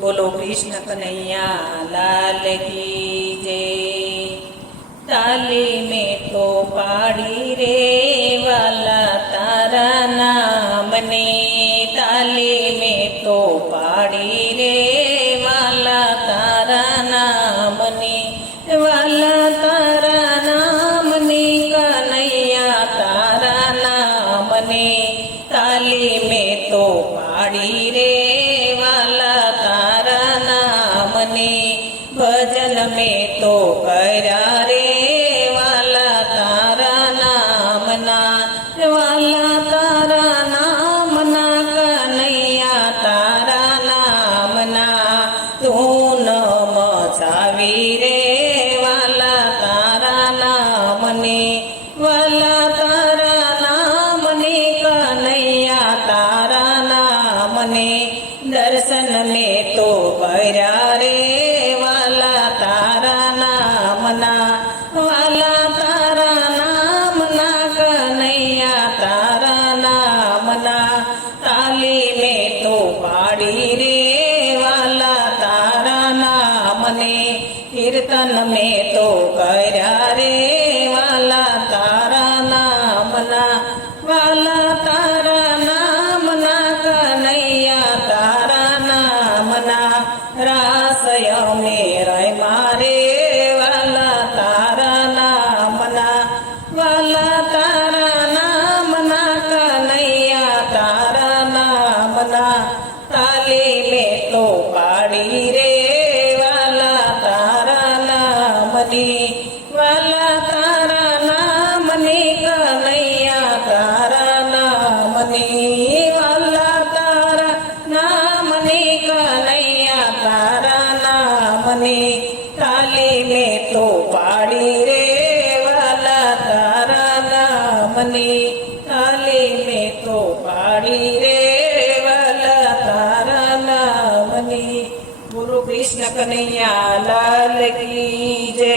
બોલો કૃષ્ણ કનૈયા લાલ કી જય। તાલી મેં તો પાડી રે વાલા તારા નામને, તાલી મેં તો પાડી રે વાલા તારા નામને, વાલા તારા નામની કનૈયા તારા નામને, તાલી મેં તો પાડી રે વાલા તારા નામને, ભજન મેં તો કર્યા રે વાલા તારા નામના, વાલા તારા નામના કનૈયા તારા નામના, તું ન મચાવી રે વાલા તારા નામને, વાલા તારા નામને કનૈયા તારા નામને, દર્શન મેં તો કર્યા રે વાલા તારા નામના, વાલા તારા નામના કનૈયા તારા નામના, તાલી મેં તો પાડી રે વાલા તારા નામને, કીર્તન મેં તો કર્યા રે વાલા તારા નામના, વાલા તારા નામના કનૈયા તારા નામના, રાસય મેં રમ્યા રે વાલા તારા નામના, વાલા તારા નામના કનૈયા તારા નામના, તાલી મેં તો પાડી રે વાલા તારા નામની, વાલા તારા નામની કનૈયા તારા નામની, વાલા તારા નામની કનૈયા તારા નામની, તાલી મેં તો પાડી રે વાલા તારા નામની, તાલી મેં તો પાડી રે વાલા તારા નામની। ગુરુ કૃષ્ણ કનૈયા લાલ કી જય।